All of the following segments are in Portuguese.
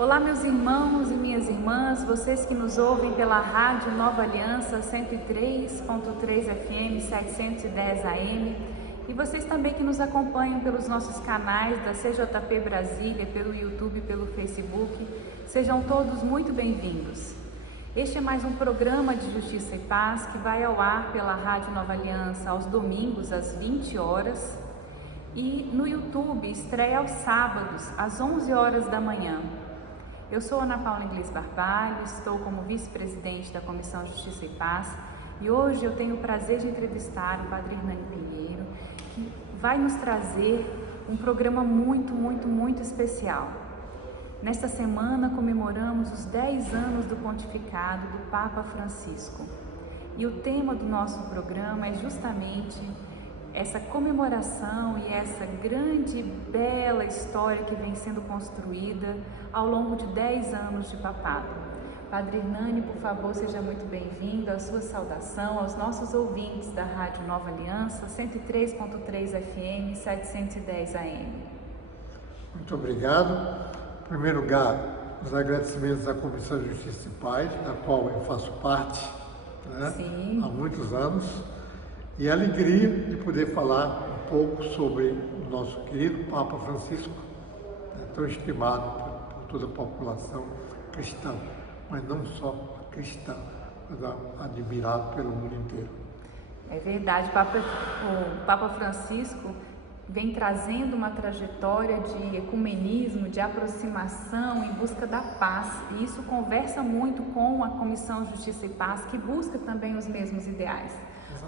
Olá, meus irmãos e minhas irmãs, vocês que nos ouvem pela Rádio Nova Aliança 103.3 FM 710 AM e vocês também que nos acompanham pelos nossos canais da CJP Brasília, pelo YouTube e pelo Facebook, sejam todos muito bem-vindos. Este é mais um programa de Justiça e Paz que vai ao ar pela Rádio Nova Aliança aos domingos às 20 horas e no YouTube estreia aos sábados às 11 horas da manhã. Eu sou Ana Paula Inglês Barbalho, estou como vice-presidente da Comissão Justiça e Paz e hoje eu tenho o prazer de entrevistar o Padre Hernani Pinheiro, que vai nos trazer um programa muito especial. Nesta semana comemoramos os 10 anos do pontificado do Papa Francisco e o tema do nosso programa é justamente essa comemoração e essa grande, bela história que vem sendo construída ao longo de 10 anos de papado. Padre Hernani, por favor, seja muito bem-vindo, a sua saudação aos nossos ouvintes da Rádio Nova Aliança, 103.3 FM, 710 AM. Muito obrigado. Em primeiro lugar, os agradecimentos à Comissão de Justiça e Paz, da qual eu faço parte, há muitos anos. E a alegria de poder falar um pouco sobre o nosso querido Papa Francisco, tão estimado por toda a população cristã, mas não só cristã, mas admirado pelo mundo inteiro. É verdade, o Papa Francisco vem trazendo uma trajetória de ecumenismo, de aproximação em busca da paz, e isso conversa muito com a Comissão Justiça e Paz, que busca também os mesmos ideais.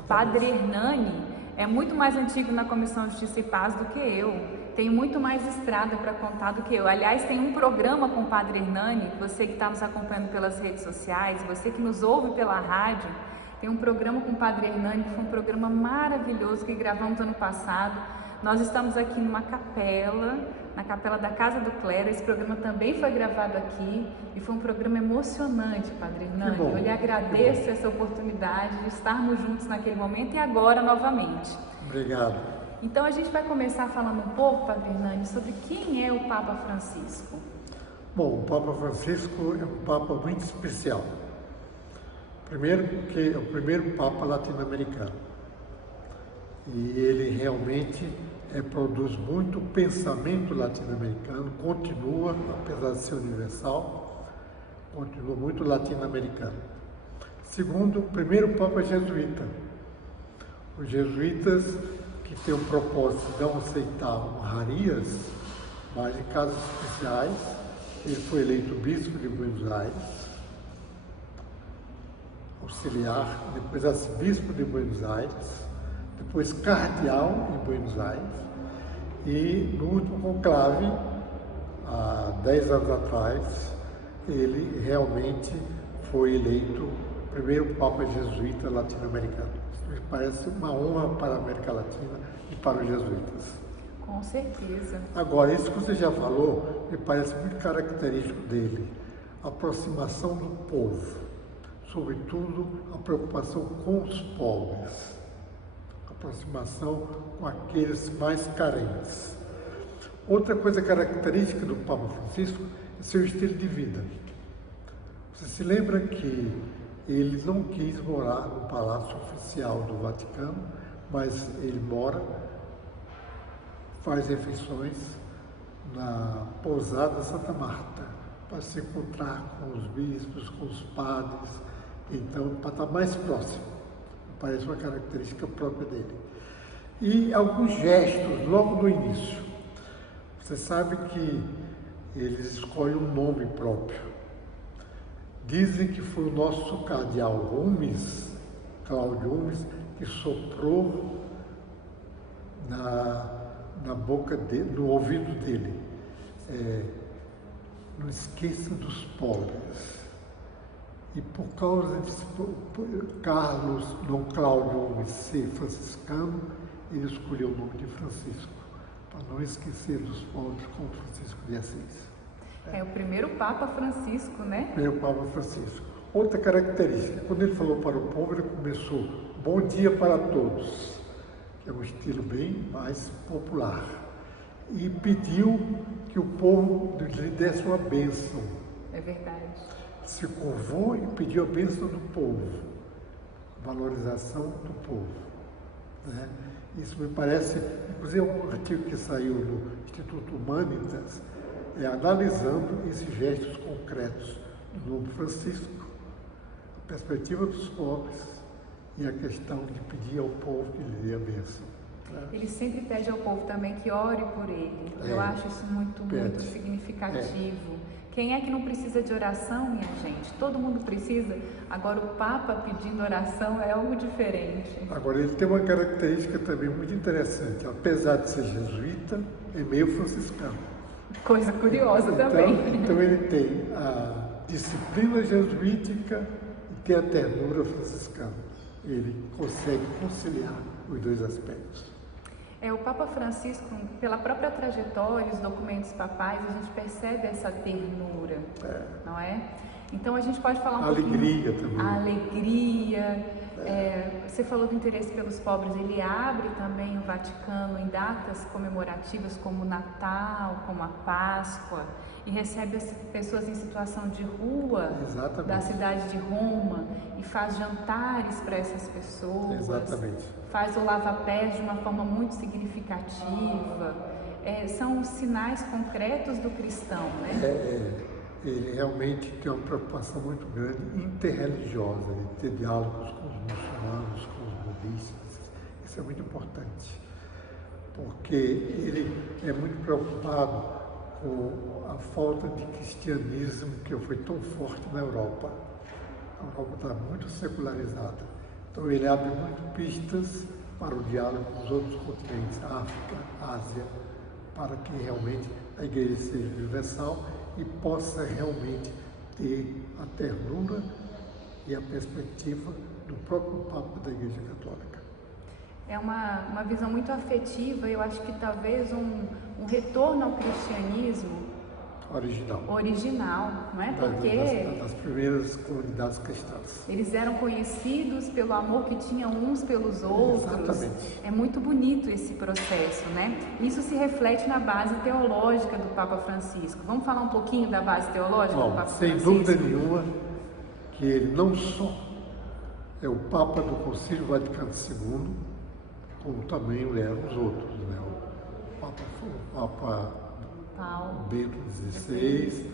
Padre Hernani é muito mais antigo na Comissão Justiça e Paz do que eu, tem muito mais estrada para contar do que eu. Aliás, tem um programa com o Padre Hernani, você que está nos acompanhando pelas redes sociais, você que nos ouve pela rádio, tem um programa com o Padre Hernani, que foi um programa maravilhoso que gravamos ano passado. Nós estamos aqui numa capela, na capela da Casa do Clero. Esse programa também foi gravado aqui e foi um programa emocionante, Padre Hernani. Eu lhe agradeço essa oportunidade de estarmos juntos naquele momento e agora novamente. Obrigado. Então a gente vai começar falando um pouco, Padre Hernani, sobre quem é o Papa Francisco. Bom, o Papa Francisco é um Papa muito especial. Primeiro porque é o primeiro Papa latino-americano. E ele realmente produz muito pensamento latino-americano, continua, apesar de ser universal, continua muito latino-americano. Segundo, o primeiro Papa jesuíta. Os jesuítas que têm o propósito de não aceitar honrarias, mas em casos especiais, ele foi eleito bispo de Buenos Aires, auxiliar, depois arcebispo de Buenos Aires, depois cardeal em Buenos Aires e no último conclave, há 10 anos atrás, ele realmente foi eleito o primeiro Papa jesuíta latino-americano. Isso me parece uma honra para a América Latina e para os jesuítas. Com certeza. Agora, isso que você já falou, me parece muito característico dele, a aproximação do povo, sobretudo a preocupação com os pobres. Aproximação com aqueles mais carentes. Outra coisa característica do Papa Francisco é seu estilo de vida. Você se lembra que ele não quis morar no palácio oficial do Vaticano, mas ele mora, faz refeições na pousada Santa Marta, para se encontrar com os bispos, com os padres, então para estar mais próximo. Parece uma característica própria dele. E alguns gestos, logo no início. Você sabe que eles escolhem um nome próprio. Dizem que foi o nosso cardeal Rumes, Cláudio Rumes, que soprou na boca dele, no ouvido dele. Não esqueça dos pobres. E por causa de Carlos, Dom Cláudio ser franciscano, ele escolheu o nome de Francisco, para não esquecer dos pobres como Francisco de Assis. É o primeiro Papa Francisco, né? Primeiro Papa Francisco. Outra característica, quando ele falou para o povo, ele começou, bom dia para todos, que é um estilo bem mais popular. E pediu que o povo lhe desse uma bênção. É verdade. Se curvou e pediu a bênção do povo, valorização do povo, né? Isso me parece, inclusive um artigo que saiu no Instituto Humanitas, analisando esses gestos concretos do novo Francisco, a perspectiva dos pobres e a questão de pedir ao povo que lhe dê a bênção. Né? Ele sempre pede ao povo também que ore por ele. Eu acho isso muito significativo. Quem é que não precisa de oração, minha gente? Todo mundo precisa. Agora, o Papa pedindo oração é algo diferente. Agora, ele tem uma característica também muito interessante. Apesar de ser jesuíta, é meio franciscano. Coisa curiosa também. Então, ele tem a disciplina jesuítica e tem a ternura franciscana. Ele consegue conciliar os dois aspectos. O Papa Francisco, pela própria trajetória, os documentos papais, a gente percebe essa ternura, não é? Então a gente pode falar um pouquinho... Alegria também. A alegria. Você falou do interesse pelos pobres, ele abre também o Vaticano em datas comemorativas como o Natal, como a Páscoa, e recebe as pessoas em situação de rua da cidade de Roma e faz jantares para essas pessoas. Exatamente. Faz o lava-pés de uma forma muito significativa. São os sinais concretos do cristão, né? Ele realmente tem uma preocupação muito grande interreligiosa, de ter diálogos com os muçulmanos, com os budistas. Isso é muito importante, porque ele é muito preocupado com a falta de cristianismo que foi tão forte na Europa. A Europa está muito secularizada. Então ele abre muito pistas para o diálogo com os outros continentes, África, Ásia, para que realmente a igreja seja universal e possa realmente ter a ternura e a perspectiva do próprio Papa da Igreja Católica. É uma visão muito afetiva, eu acho que talvez um retorno ao cristianismo original, não é? Porque das primeiras comunidades cristãs. Eles eram conhecidos pelo amor que tinham uns pelos outros. Exatamente. É muito bonito esse processo, né? Isso se reflete na base teológica do Papa Francisco. Vamos falar um pouquinho da base teológica do Papa Francisco? Sem dúvida nenhuma que ele não só é o Papa do Concílio Vaticano II, como também o eram os outros, né? O Papa Bento XVI,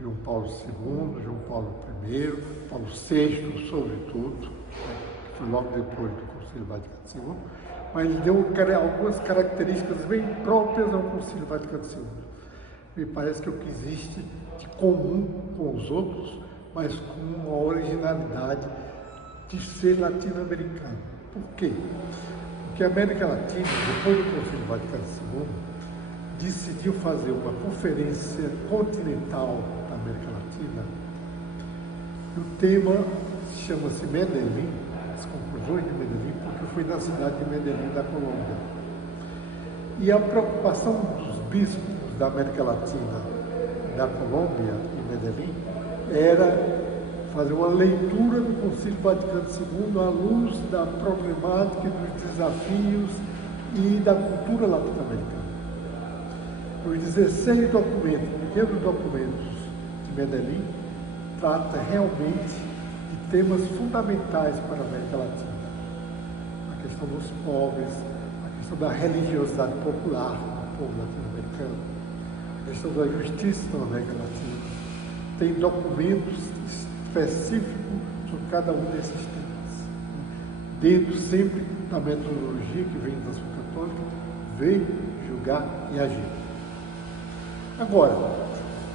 João Paulo II, João Paulo I, Paulo VI, sobretudo, que foi logo depois do Concílio Vaticano II, mas ele deu algumas características bem próprias ao Concílio Vaticano II. Me parece que é o que existe de comum com os outros, mas com uma originalidade de ser latino-americano. Por quê? Porque a América Latina, depois do Concílio Vaticano II, decidiu fazer uma conferência continental da América Latina. E o tema chama-se Medellín, as conclusões de Medellín, porque foi na cidade de Medellín, da Colômbia. E a preocupação dos bispos da América Latina, da Colômbia e Medellín, era fazer uma leitura do Concílio Vaticano II à luz da problemática, dos desafios e da cultura latino-americana. Os 16 documentos, pequenos documentos de Medellín, trata realmente de temas fundamentais para a América Latina. A questão dos pobres, a questão da religiosidade popular do povo latino-americano, a questão da justiça na América Latina. Tem documentos específicos sobre cada um desses temas. Dentro sempre da metodologia que vem da Ação Católica, ver, julgar e agir. Agora,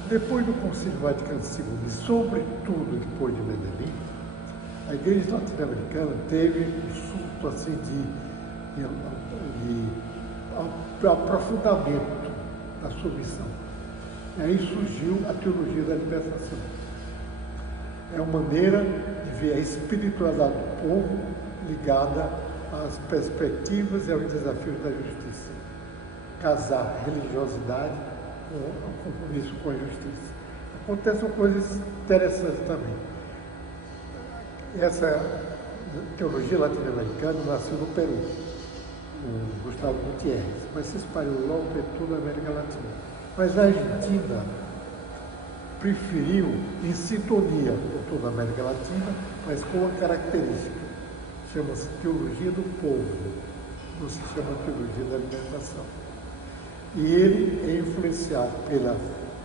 depois do Concílio Vaticano II e sobretudo depois de Medellín, a Igreja latino-americana teve um surto assim, de aprofundamento da sua missão. E aí surgiu a teologia da libertação. É uma maneira de ver a espiritualidade do povo ligada às perspectivas e aos desafios da justiça. Casar religiosidade com o compromisso com a justiça. Acontecem coisas interessantes também. Essa teologia latino-americana nasceu no Peru, com Gustavo Gutiérrez, mas se espalhou logo por toda a América Latina. Mas a Argentina preferiu, em sintonia com toda a América Latina, mas com uma característica, chama-se teologia do povo, não se chama teologia da alimentação. E ele é influenciado pela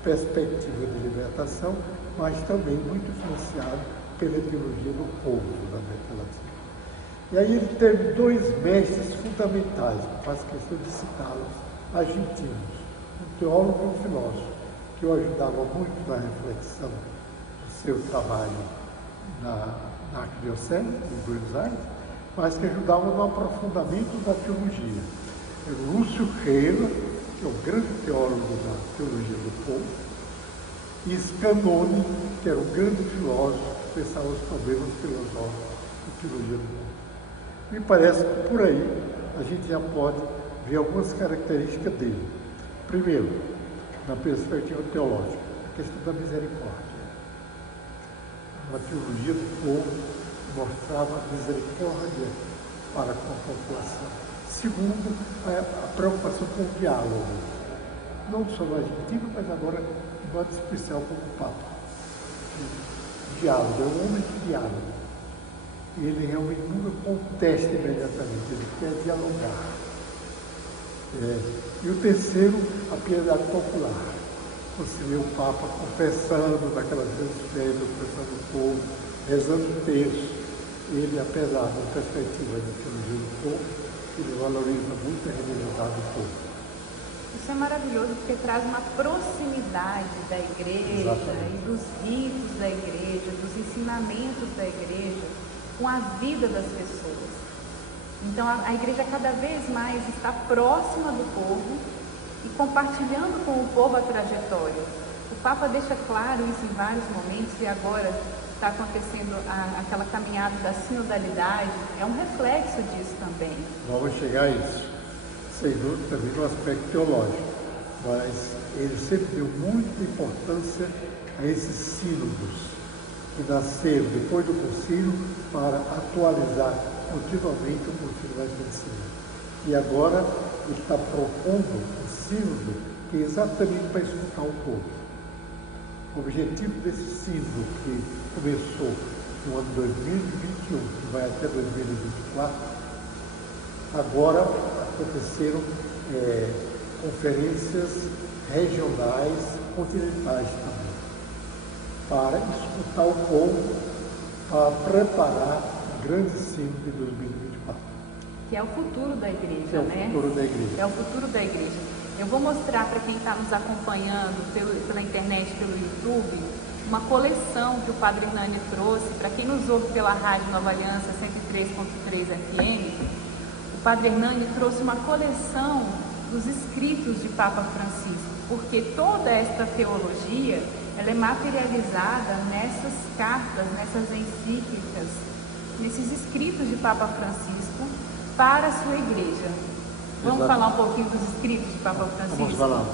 perspectiva de libertação, mas também muito influenciado pela teologia do povo da América Latina. E aí ele teve dois mestres fundamentais, faço questão de citá-los, argentinos, um teólogo e um filósofo, que o ajudava muito na reflexão do seu trabalho na Arquidiocese de Buenos Aires, mas que ajudava no aprofundamento da teologia. Era o Lúcio Reira, que é um grande teólogo da teologia do povo, e Scanoni, que era um grande filósofo que pensava os problemas filosóficos da teologia do povo. Me parece que por aí a gente já pode ver algumas características dele. Primeiro, na perspectiva teológica, a questão da misericórdia. A teologia do povo mostrava misericórdia para com a população. Segundo, a preocupação com o diálogo, não só no argentino, mas agora de modo especial com o Papa. Diálogo, é um homem de diálogo. Ele realmente nunca contesta imediatamente, ele quer dialogar. E o terceiro, a piedade popular. Você vê o Papa confessando naquelas grandes festas, confessando o povo, rezando o texto. Ele, apesar da perspectiva de teologia do povo, ele valoriza muito a religiosidade do povo. Isso é maravilhoso porque traz uma proximidade da igreja. Exatamente. E dos ritos da igreja, dos ensinamentos da igreja com a vida das pessoas. Então a igreja cada vez mais está próxima do povo e compartilhando com o povo a trajetória. O Papa deixa claro isso em vários momentos e agora está acontecendo aquela caminhada da sinodalidade, é um reflexo disso também. Vamos chegar a isso, sem dúvida também no aspecto teológico, mas ele sempre deu muita importância a esses sínodos que nasceram depois do concílio para atualizar continuamente o concílio Vaticano. E agora ele está propondo um sínodo que é exatamente para escutar o povo. O objetivo desse sínodo, que começou no ano 2021, que vai até 2024, agora aconteceram conferências regionais, continentais também, para escutar o povo, para preparar o grande sínodo de 2024. Que é o futuro da igreja, que é o futuro da igreja. É o futuro da igreja. Eu vou mostrar para quem está nos acompanhando pela internet, pelo YouTube, uma coleção que o Padre Hernani trouxe. Para quem nos ouve pela Rádio Nova Aliança 103.3 FM, o Padre Hernani trouxe uma coleção dos escritos de Papa Francisco, porque toda esta teologia ela é materializada nessas cartas, nessas encíclicas, nesses escritos de Papa Francisco para a sua igreja. Vamos Exato. falar um pouquinho dos escritos de Papa Francisco? Vamos falar.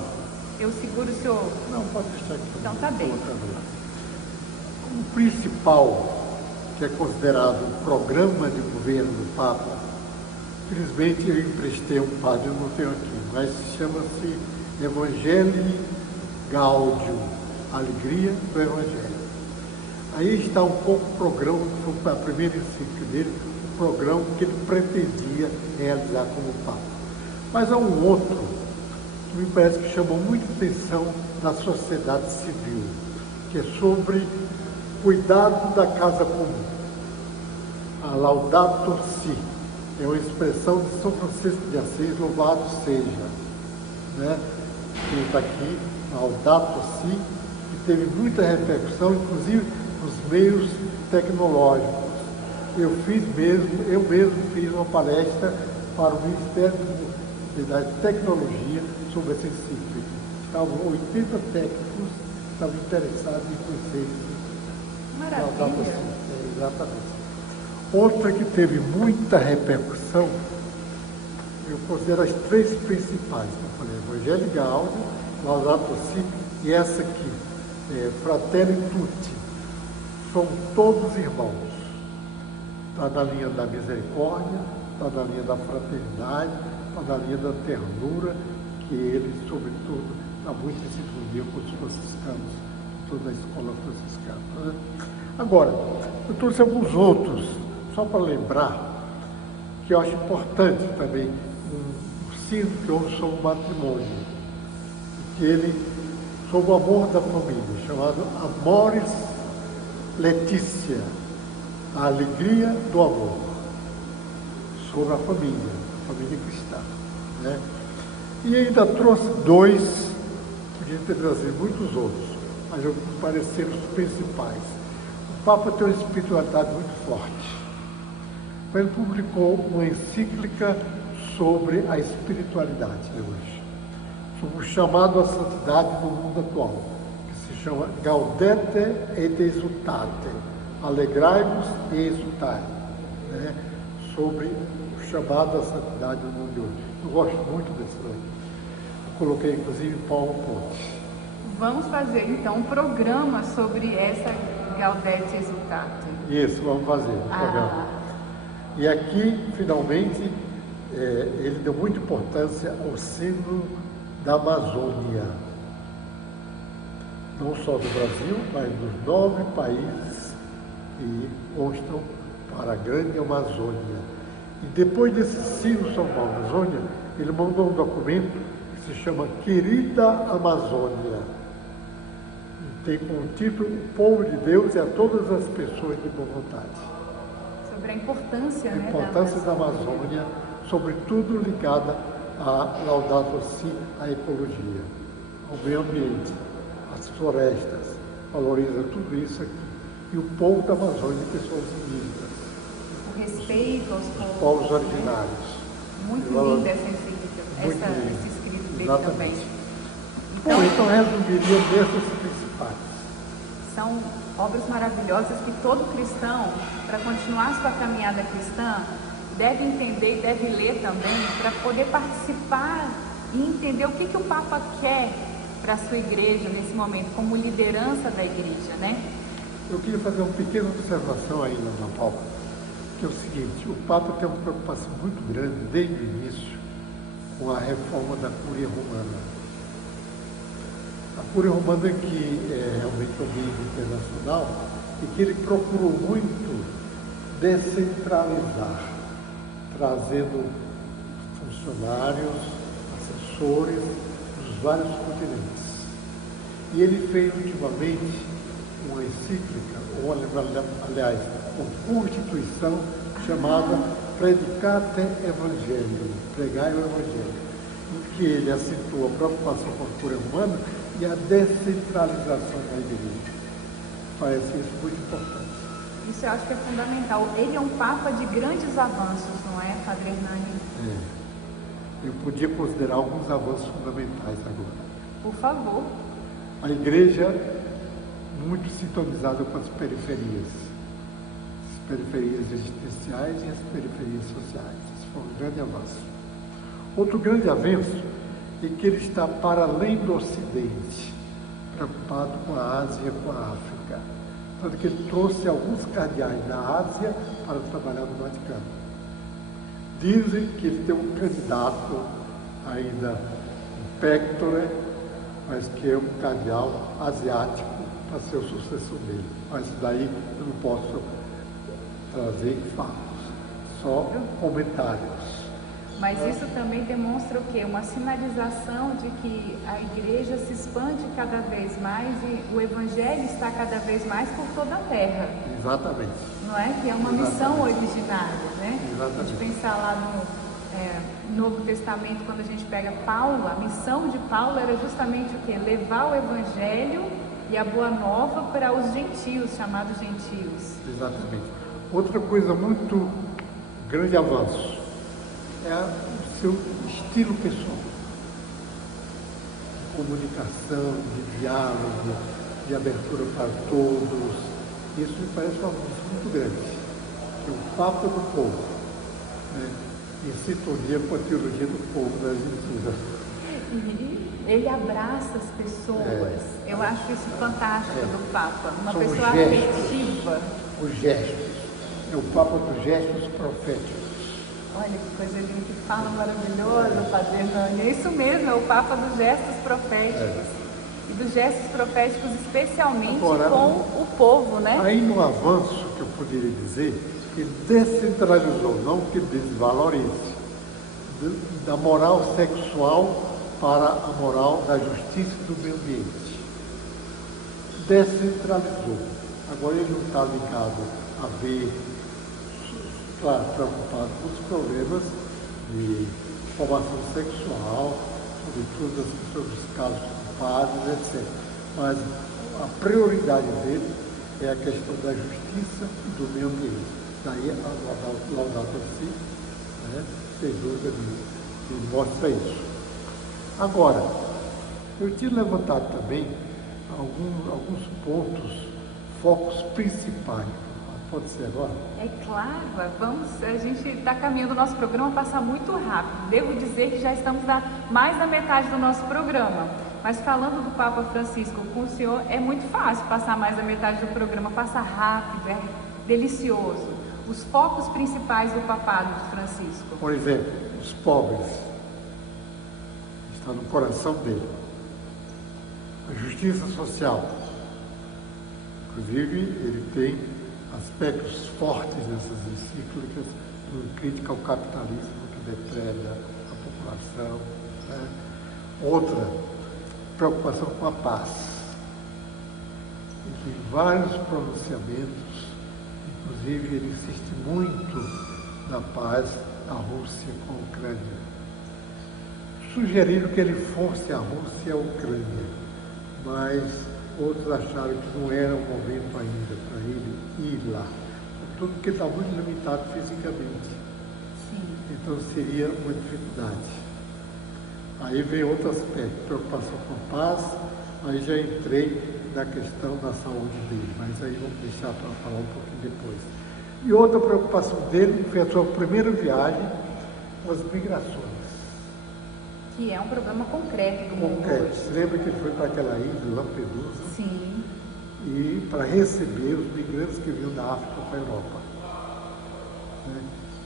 Eu seguro o senhor. Não, pode deixar aqui. Então tá bem. O principal, que é considerado o programa de governo do Papa, infelizmente eu emprestei um padre, eu não tenho aqui, mas chama-se Evangelii Gaudium, Alegria do Evangelho. Aí está um pouco o programa, que foi a primeira encíclica dele, o programa que ele pretendia realizar como Papa. Mas há um outro que me parece que chamou muita atenção da sociedade civil, que é sobre cuidado da casa comum. A Laudato Si é uma expressão de São Francisco de Assis, louvado seja, né? Que está aqui, Laudato Si, que teve muita repercussão, inclusive nos meios tecnológicos. Eu mesmo fiz uma palestra para o Ministério da Tecnologia sobre essa encíclica. Estavam 80 técnicos que estavam interessados em conhecer isso. Maravilha. Exatamente. Outra que teve muita repercussão, eu considero as três principais, que eu falei, Evangelii Gaudium, Laudato Si e essa aqui, Fratelli Tutti. São todos irmãos. Está na linha da misericórdia, está na linha da fraternidade, está na linha da ternura, que ele, sobretudo, está muito em sintonia com os franciscanos, toda a escola franciscana. Né? Agora, eu trouxe alguns outros, só para lembrar, que eu acho importante também, um sino que houve sobre o matrimônio, que ele, sobre o amor da família, chamado Amoris Laetitia, a alegria do amor, sobre a família cristã. Né? E ainda trouxe dois, podia ter trazido muitos outros, mas eu me pareceram os principais. O Papa tem uma espiritualidade muito forte. Ele publicou uma encíclica sobre a espiritualidade de hoje, sobre o chamado à santidade no mundo atual, que se chama Gaudete et Exultate, alegrai-vos e exultai, né? Sobre o chamado à santidade no mundo de hoje. Eu gosto muito desse livro. Eu coloquei, inclusive, Paulo Ponte. Vamos fazer, então, um programa sobre essa Gaudete Exultate. Isso, vamos fazer um programa. E aqui, finalmente, ele deu muita importância ao sino da Amazônia. Não só do Brasil, mas dos 9 países que constam para a grande Amazônia. E depois desse sino sobre a Amazônia, ele mandou um documento que se chama Querida Amazônia. E tem como título O Povo de Deus e a todas as pessoas de boa vontade. Sobre a importância, né, da Amazônia, sobretudo ligada a Laudato Si, à ecologia, ao meio ambiente, às florestas, valoriza tudo isso aqui. E o povo da Amazônia, que são os indígenas. O respeito aos povos originários. Né? Muito linda essa encíclica, esse escrito dele. Exatamente. Também. Então resumiria nessas principais. São obras maravilhosas que todo cristão, para continuar sua caminhada cristã, deve entender e deve ler também, para poder participar e entender o que o Papa quer para a sua igreja nesse momento, como liderança da igreja, né? Eu queria fazer uma pequena observação aí, Ana Paula, que é o seguinte: o Papa tem uma preocupação muito grande, desde o início, com a reforma da Cúria Romana. A Cúria Romana, que é realmente um organismo internacional, e que ele procurou muito descentralizar, trazendo funcionários, assessores dos vários continentes. E ele fez ultimamente uma encíclica, ou aliás, uma constituição chamada Predicate Evangelho, Pregai o Evangelho, em que ele acentua a preocupação com a Cúria Romana e a descentralização da igreja. Parece isso muito importante. Isso eu acho que é fundamental. Ele é um Papa de grandes avanços, não é, Padre Hernani? Eu podia considerar alguns avanços fundamentais agora. Por favor. A igreja muito sintonizada com as periferias existenciais e as periferias sociais. Isso foi um grande avanço. Outro grande avanço é que ele está para além do Ocidente, preocupado com a Ásia e com a África. Tanto que ele trouxe alguns cardeais da Ásia para trabalhar no Vaticano. Dizem que ele tem um candidato ainda, um pectore, mas que é um cardeal asiático para ser o sucessor dele. Mas daí eu não posso trazer fatos, só comentários. Mas isso também demonstra o quê? Uma sinalização de que a igreja se expande cada vez mais e o evangelho está cada vez mais por toda a terra. Exatamente. Não é? Que é uma missão originária, né? Exatamente. A gente pensar lá no Novo Testamento, quando a gente pega Paulo, a missão de Paulo era justamente o quê? Levar o evangelho e a boa nova para os gentios, chamados gentios. Exatamente. Outra coisa muito grande avanço é o seu estilo pessoal, de comunicação, de diálogo, de abertura para todos. Isso me parece uma coisa muito grande, que é o Papa do povo, né? Em sintonia com a teologia do povo das Escrituras. E ele abraça as pessoas. Eu acho isso fantástico do Papa, uma São pessoa gestos, afetiva. Os gestos. É o Papa dos gestos proféticos. Olha que coisa linda, que fala maravilhosa, Padre Hernani. É isso mesmo, é o Papa dos gestos proféticos. E dos gestos proféticos especialmente agora, com o povo, né? Aí no avanço que eu poderia dizer, ele descentralizou, não que desvalorize, da moral sexual para a moral da justiça e do meio ambiente. Descentralizou. Agora ele não está ligado a ver, claro, preocupado com os problemas de formação sexual, sobretudo sobre os casos de padres, etc. Mas a prioridade dele é a questão da justiça e do meio ambiente. Daí a Laudato Si, né, sem dúvida nenhuma, mostra isso. Agora, eu tinha levantado também alguns pontos, focos principais. Pode ser agora? É claro, a gente está caminhando o nosso programa, passar muito rápido. Devo dizer que já estamos mais da metade do nosso programa. Mas falando do Papa Francisco com o senhor, é muito fácil passar mais da metade do programa, passa rápido, é delicioso. Os focos principais do papado de Francisco. Por exemplo, os pobres. Está no coração dele. A justiça social. Inclusive, ele tem aspectos fortes nessas encíclicas, crítica ao capitalismo que depreda a população. Né? Outra, preocupação com a paz. Ele tem vários pronunciamentos, inclusive ele insiste muito na paz da Rússia com a Ucrânia. Sugeriram que ele fosse a Rússia e a Ucrânia, mas outros acharam que não era o momento ainda para ele ir lá, sobretudo porque está muito limitado fisicamente. Sim. Então seria uma dificuldade. Aí vem outro aspecto, preocupação com a paz, aí já entrei na questão da saúde dele, mas aí vamos deixar para falar um pouquinho depois. E outra preocupação dele foi a sua primeira viagem com as migrações. Que é um problema concreto do mundo Concreto. hoje. Você lembra que ele foi para aquela ilha, Lampedusa? Sim. E para receber os migrantes que vinham da África para a Europa. Né?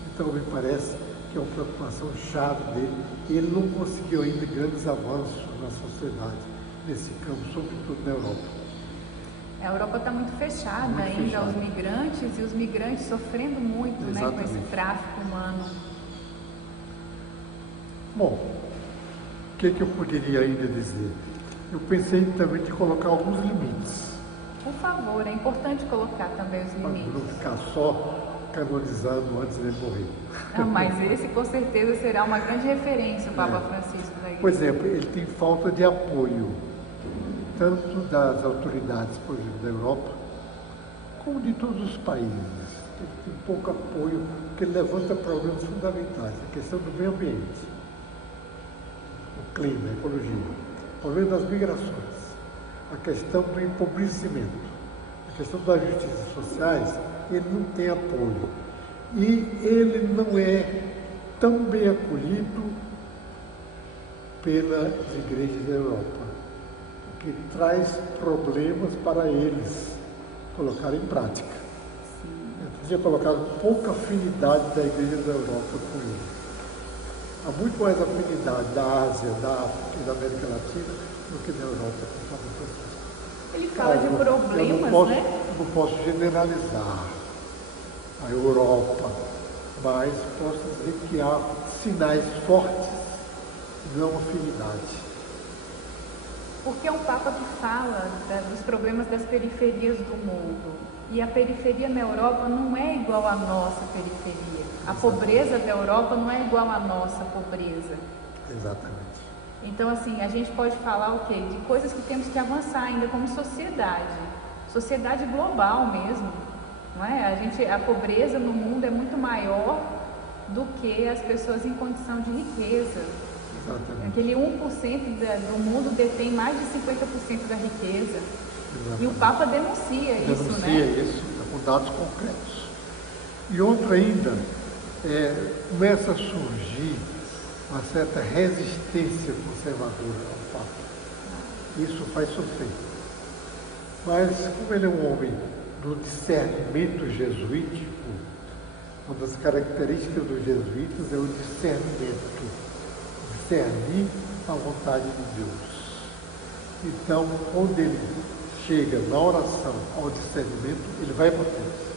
Então, me parece que é uma preocupação chave dele. Ele não conseguiu ainda grandes avanços na sociedade, nesse campo, sobretudo na Europa. A Europa está muito fechada ainda aos migrantes, e os migrantes sofrendo muito, né, com esse tráfico humano. Bom, o que eu poderia ainda dizer? Eu pensei também de colocar alguns limites. Por favor, é importante colocar também os limites. Para não ficar só canonizando antes de ele morrer. Não, mas esse com certeza será uma grande referência, o Papa Francisco da Igreja. Por exemplo, ele tem falta de apoio, tanto das autoridades, por exemplo, da Europa, como de todos os países. Ele tem pouco apoio, porque ele levanta problemas fundamentais, a questão do meio ambiente, o clima, a ecologia, o problema das migrações, a questão do empobrecimento, a questão das justiças sociais. Ele não tem apoio. E ele não é tão bem acolhido pelas igrejas da Europa, o que traz problemas para eles colocarem em prática. Eu tinha colocado pouca afinidade da igreja da Europa com ele. Há muito mais afinidade da Ásia, da África e da América Latina do que da Europa com o Papa Francisco. Ele fala de problemas, né? Não posso generalizar a Europa, mas posso dizer que há sinais fortes de não afinidade. Porque é um Papa que fala dos problemas das periferias do mundo. E a periferia na Europa não é igual à nossa periferia. A pobreza da Europa não é igual à nossa pobreza. Exatamente. Então, assim, a gente pode falar o quê? De coisas que temos que avançar ainda como sociedade. Sociedade global mesmo. Não é? A pobreza no mundo é muito maior do que as pessoas em condição de riqueza. Exatamente. Aquele 1% do mundo detém mais de 50% da riqueza. Exatamente. E o Papa denuncia isso, né? Denuncia isso, com dados concretos. E outro ainda, começa a surgir uma certa resistência conservadora ao Papa. Isso faz sofrer. Mas, como ele é um homem do discernimento jesuítico, Uma das características dos jesuítas é o discernimento, discernir a vontade de Deus. Então, quando ele chega na oração ao discernimento, ele vai para Deus.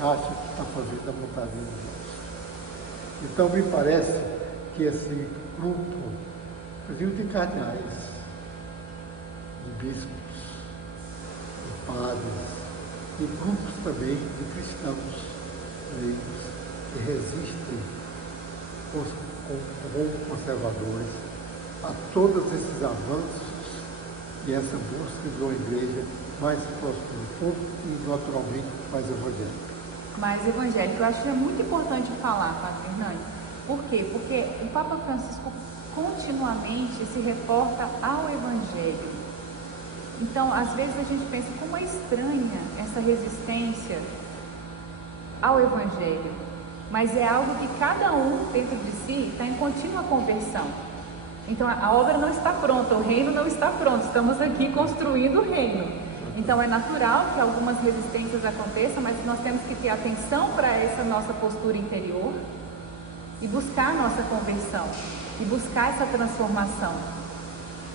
Acha que está fazendo a vontade de Deus. Então, me parece que esse grupo, inclusive de cardeais, de bispos, de padres, e grupos também de cristãos leigos que resistem como conservadores a todos esses avanços e essa busca de uma igreja mais próxima do povo e, naturalmente, mais evangélica. Mais evangélica. Eu acho que é muito importante falar, Padre Hernani. Por quê? Porque o Papa Francisco continuamente se reporta ao Evangelho. Então, às vezes a gente pensa como é estranha essa resistência ao Evangelho, mas é algo que cada um dentro de si está em contínua conversão. Então a obra não está pronta, o reino não está pronto, estamos aqui construindo o reino. Então é natural que algumas resistências aconteçam, mas nós temos que ter atenção para essa nossa postura interior e buscar a nossa conversão, e buscar essa transformação.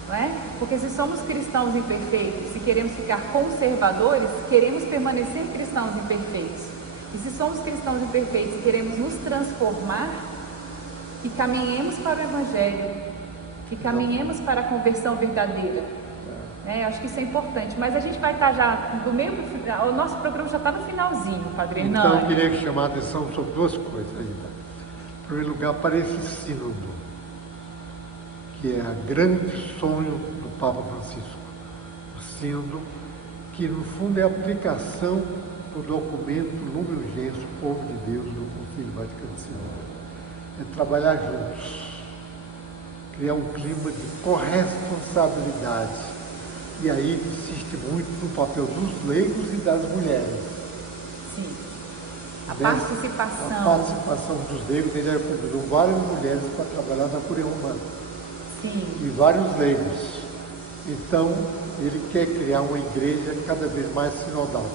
Não é? Porque se somos cristãos imperfeitos, se queremos ficar conservadores, queremos permanecer cristãos imperfeitos. E se somos cristãos imperfeitos e queremos nos transformar, que caminhemos para o Evangelho, que caminhemos para a conversão verdadeira. Eu acho que isso é importante. Mas a gente vai estar já do meio para o final, o nosso programa já está no finalzinho, Padre Hernani. Então eu queria chamar a atenção sobre duas coisas ainda. Em primeiro lugar, para esse sínodo, que é o grande sonho do Papa Francisco. O sínodo, que no fundo é a aplicação do documento Lumen Gentium, Povo de Deus, do Concílio Vaticano II. É trabalhar juntos, criar um clima de corresponsabilidade. E aí insiste muito no papel dos leigos e das mulheres. Sim. A participação. A participação dos leigos, ele convidou várias mulheres para trabalhar na Curia Romana. Sim. E vários leigos. Então, ele quer criar uma igreja cada vez mais sinodal.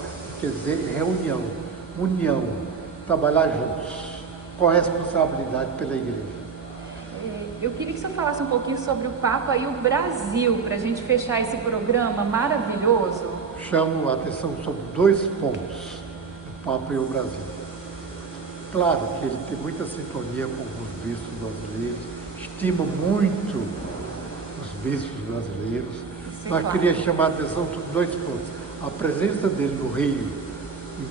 Quer dizer, reunião, união, trabalhar juntos, com a responsabilidade pela igreja. Eu queria que o senhor falasse um pouquinho sobre o Papa e o Brasil, para a gente fechar esse programa maravilhoso. Chamo a atenção sobre dois pontos, o Papa e o Brasil. Claro que ele tem muita sintonia com os bispos brasileiros, estima muito os bispos brasileiros, mas claro, queria chamar a atenção sobre dois pontos. A presença dele no Rio em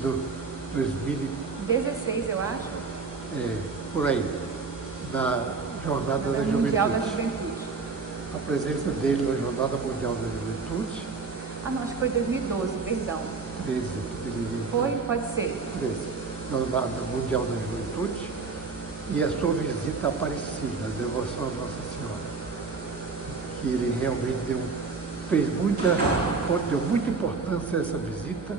2016, eu acho. Por aí, na Jornada da Mundial da Juventude. A presença dele na Jornada Mundial da Juventude. Não, acho que foi 2012, perdão. 13. Foi? Pode ser. 13. Jornada Mundial da Juventude. E a sua visita a Aparecida, a devoção a Nossa Senhora. Que ele realmente deu muita importância a essa visita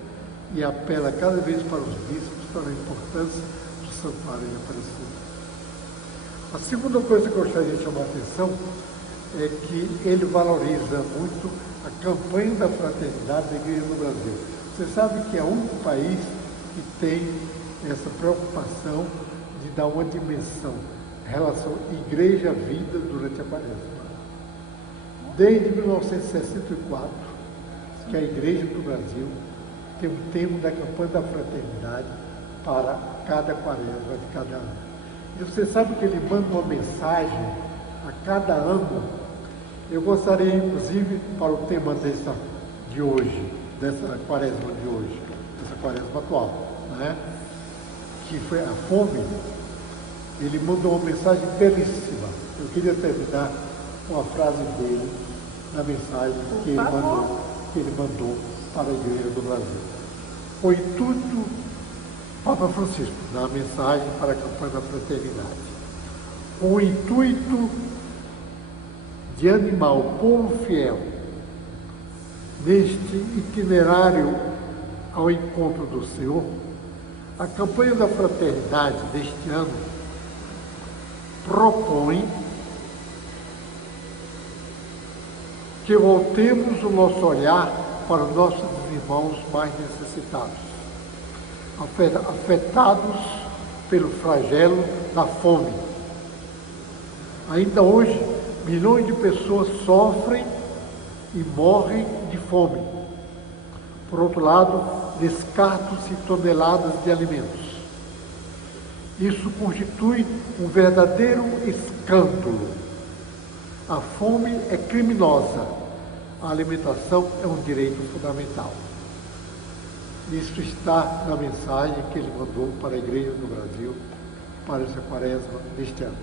e apela cada vez para os bispos para a importância do santuário de Aparecida. A segunda coisa que eu gostaria de chamar a atenção é que ele valoriza muito a campanha da fraternidade da Igreja no Brasil. Você sabe que é o único país que tem essa preocupação de dar uma dimensão em relação à igreja-vida durante a Quaresma. Desde 1964, que a Igreja do Brasil tem um tema da campanha da fraternidade para cada quaresma de cada ano. E você sabe que ele manda uma mensagem a cada ano. Eu gostaria, inclusive, para o tema de hoje, dessa quaresma de hoje, dessa quaresma atual, né? Que foi a fome, ele mandou uma mensagem belíssima. Eu queria terminar com a frase dele na mensagem que ele mandou para a Igreja do Brasil. O intuito, Papa Francisco, na mensagem para a campanha da fraternidade. O intuito de animar o povo fiel neste itinerário ao encontro do Senhor, a campanha da fraternidade deste ano propõe que voltemos o nosso olhar para os nossos irmãos mais necessitados, afetados pelo flagelo da fome. Ainda hoje, milhões de pessoas sofrem e morrem de fome. Por outro lado, descartam-se toneladas de alimentos. Isso constitui um verdadeiro escândalo. A fome é criminosa. A alimentação é um direito fundamental. Isso está na mensagem que ele mandou para a Igreja do Brasil para essa quaresma deste ano.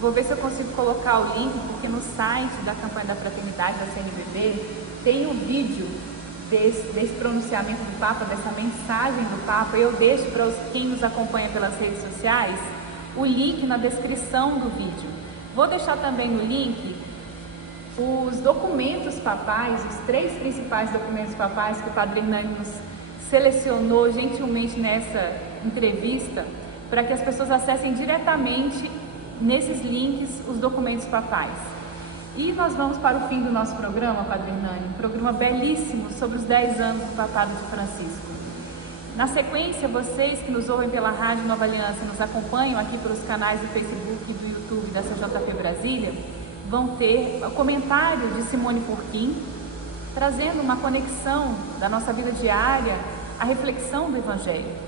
Vou ver se eu consigo colocar o link, porque no site da campanha da fraternidade da CNBB tem um vídeo desse pronunciamento do Papa, dessa mensagem do Papa. Eu deixo para quem nos acompanha pelas redes sociais o link na descrição do vídeo. Vou deixar também no link os documentos papais, os 3 principais documentos papais que o Padre Hernani nos selecionou gentilmente nessa entrevista, para que as pessoas acessem diretamente nesses links os documentos papais. E nós vamos para o fim do nosso programa, Padre Hernani, um programa belíssimo sobre os 10 anos do Papado de Francisco. Na sequência, vocês que nos ouvem pela Rádio Nova Aliança e nos acompanham aqui pelos canais do Facebook e do YouTube da CJP Brasília, vão ter o comentário de Simone Furquim, trazendo uma conexão da nossa vida diária à reflexão do Evangelho.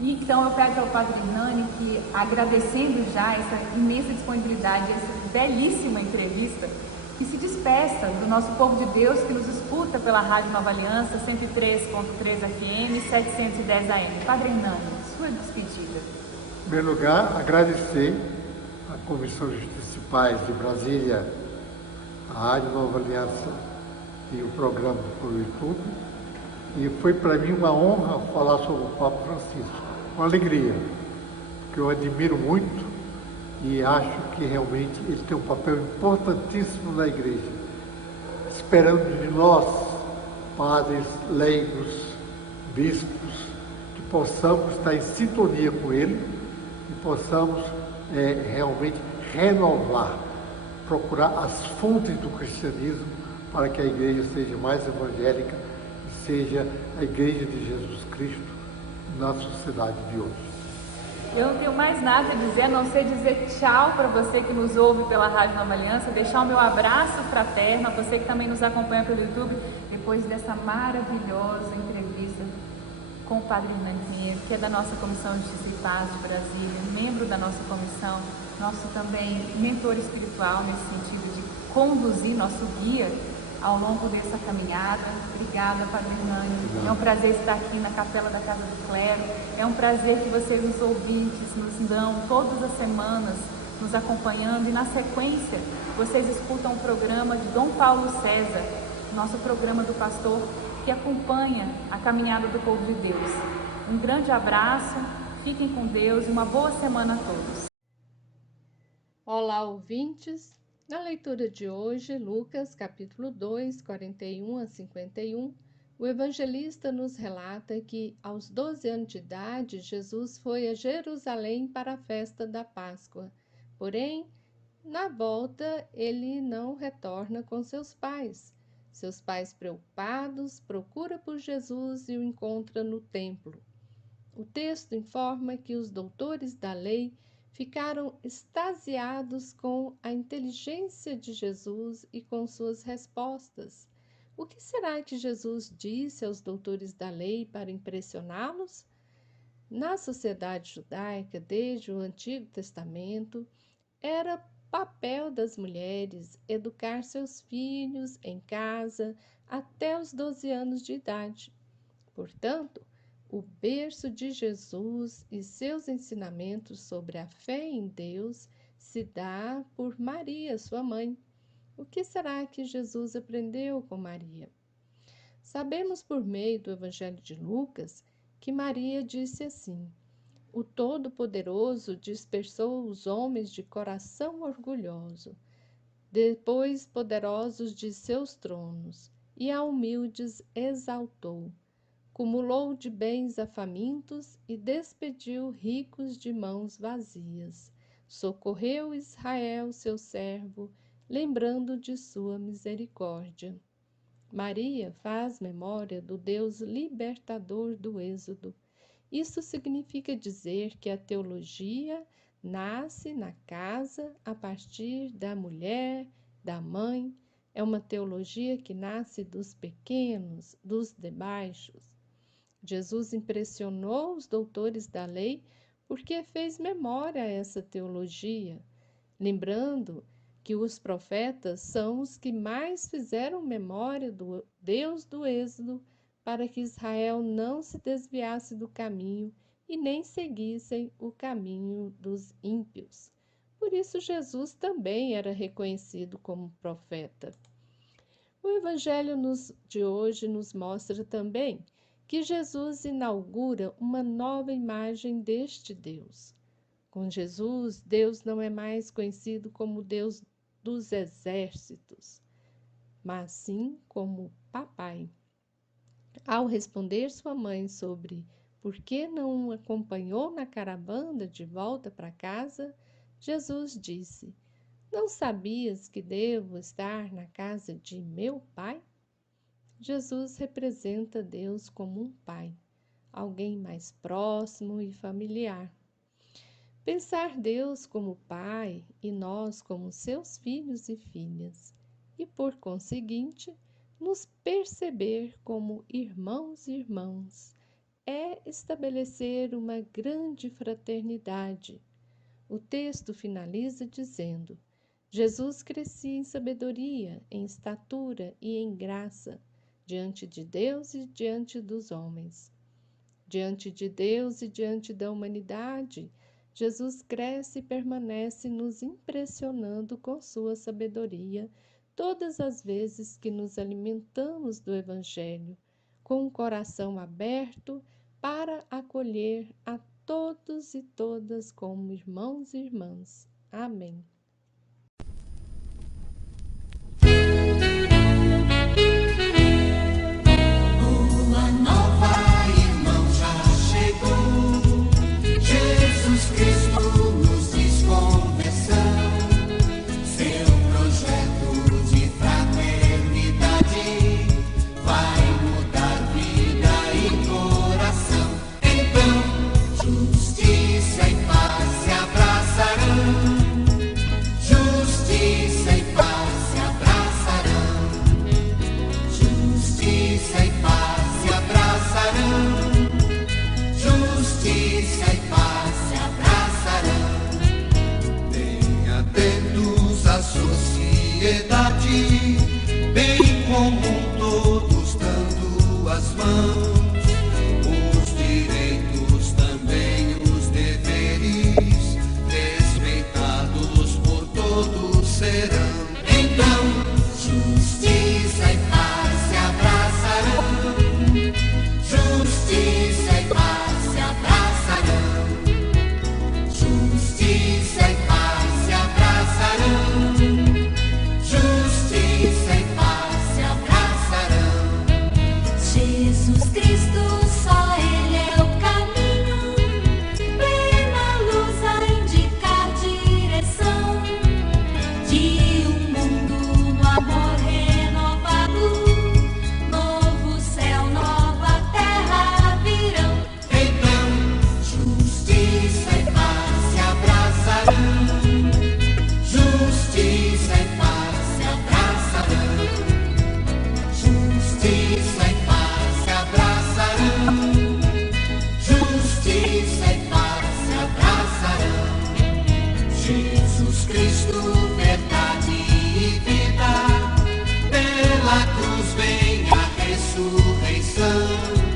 E então eu peço ao Padre Hernani que, agradecendo já essa imensa disponibilidade, essa belíssima entrevista, que se despeça do nosso povo de Deus que nos escuta pela Rádio Nova Aliança, 103.3 FM, 710 AM. Padre Hernani, sua despedida. Em primeiro lugar, agradecer à Comissão de Justiça e Paz de Brasília, a Rádio Nova Aliança e o programa pelo YouTube. E foi para mim uma honra falar sobre o Papa Francisco, com alegria, que eu admiro muito e acho que realmente ele tem um papel importantíssimo na Igreja, esperando de nós, padres, leigos, bispos, que possamos estar em sintonia com ele e possamos realmente renovar, procurar as fontes do cristianismo para que a Igreja seja mais evangélica, seja a Igreja de Jesus Cristo na sociedade de hoje. Eu não tenho mais nada a dizer, a não ser dizer tchau para você que nos ouve pela Rádio Nova Aliança, deixar o meu abraço fraterno a você que também nos acompanha pelo YouTube, depois dessa maravilhosa entrevista com o Padre Hernani Pinheiro, que é da nossa Comissão de Justiça e Paz de Brasília, membro da nossa comissão, nosso também mentor espiritual nesse sentido de conduzir, nosso guia ao longo dessa caminhada. Obrigada, Padre Hernani. É um prazer estar aqui na Capela da Casa do Clero. É um prazer que vocês, os ouvintes, nos dão todas as semanas, nos acompanhando. E na sequência, vocês escutam o programa de Dom Paulo César, nosso programa do pastor, que acompanha a caminhada do povo de Deus. Um grande abraço, fiquem com Deus e uma boa semana a todos. Olá, ouvintes. Na leitura de hoje, Lucas, capítulo 2, 41 a 51, o evangelista nos relata que, aos 12 anos de idade, Jesus foi a Jerusalém para a festa da Páscoa. Porém, na volta, ele não retorna com seus pais. Seus pais, preocupados, procuram por Jesus e o encontram no templo. O texto informa que os doutores da lei ficaram extasiados com a inteligência de Jesus e com suas respostas. O que será que Jesus disse aos doutores da lei para impressioná-los? Na sociedade judaica, desde o Antigo Testamento, era papel das mulheres educar seus filhos em casa até os 12 anos de idade. Portanto, o berço de Jesus e seus ensinamentos sobre a fé em Deus se dá por Maria, sua mãe. O que será que Jesus aprendeu com Maria? Sabemos por meio do Evangelho de Lucas que Maria disse assim: o Todo-Poderoso dispersou os homens de coração orgulhoso, depois poderosos de seus tronos, e a humildes exaltou. Cumulou de bens a famintos e despediu ricos de mãos vazias. Socorreu Israel, seu servo, lembrando de sua misericórdia. Maria faz memória do Deus libertador do Êxodo, Isso significa dizer que a teologia nasce na casa a partir da mulher, da mãe. É uma teologia que nasce dos pequenos, dos debaixos. Jesus impressionou os doutores da lei porque fez memória a essa teologia, lembrando que os profetas são os que mais fizeram memória do Deus do Êxodo para que Israel não se desviasse do caminho e nem seguissem o caminho dos ímpios. Por isso, Jesus também era reconhecido como profeta. O Evangelho de hoje nos mostra também que Jesus inaugura uma nova imagem deste Deus. Com Jesus, Deus não é mais conhecido como Deus dos exércitos, mas sim como Papai. Ao responder sua mãe sobre por que não o acompanhou na caravana de volta para casa, Jesus disse: "Não sabias que devo estar na casa de meu pai?" Jesus representa Deus como um pai, alguém mais próximo e familiar. Pensar Deus como pai e nós como seus filhos e filhas, e por conseguinte, nos perceber como irmãos e irmãs, é estabelecer uma grande fraternidade. O texto finaliza dizendo: Jesus crescia em sabedoria, em estatura e em graça, diante de Deus e diante dos homens. Diante de Deus e diante da humanidade, Jesus cresce e permanece nos impressionando com sua sabedoria todas as vezes que nos alimentamos do Evangelho, com o coração aberto para acolher a todos e todas como irmãos e irmãs. Amém. Boa nova, irmão, já chegou. Jesus Cristo nos diz conversão. Seu projeto de fraternidade vai mudar vida e coração. Então, justiça e paz se abraçarão. Justiça e paz se abraçarão. Justiça e paz se abraçarão. Justiça e paz se abraçarão. Bem atentos à sociedade, bem comum, todos dando as mãos. Os direitos, também os deveres, respeitados por todos serão. Então, justiça e paz se abraçarão. Justiça e paz se abraçarão. Justiça e paz se abraçarão. Justiça e paz se abraçarão. Jesus Cristo, só Ele é o caminho, plena luz a indicar direção de um mundo no amor renovado. Novo céu, nova terra virão. Então, justiça e paz se abraçarão. Justiça e paz se abraçarão. Justiça e paz se abraçarão. Justiça e paz se abraçarão. Jesus Cristo, verdade e vida, pela cruz vem a ressurreição.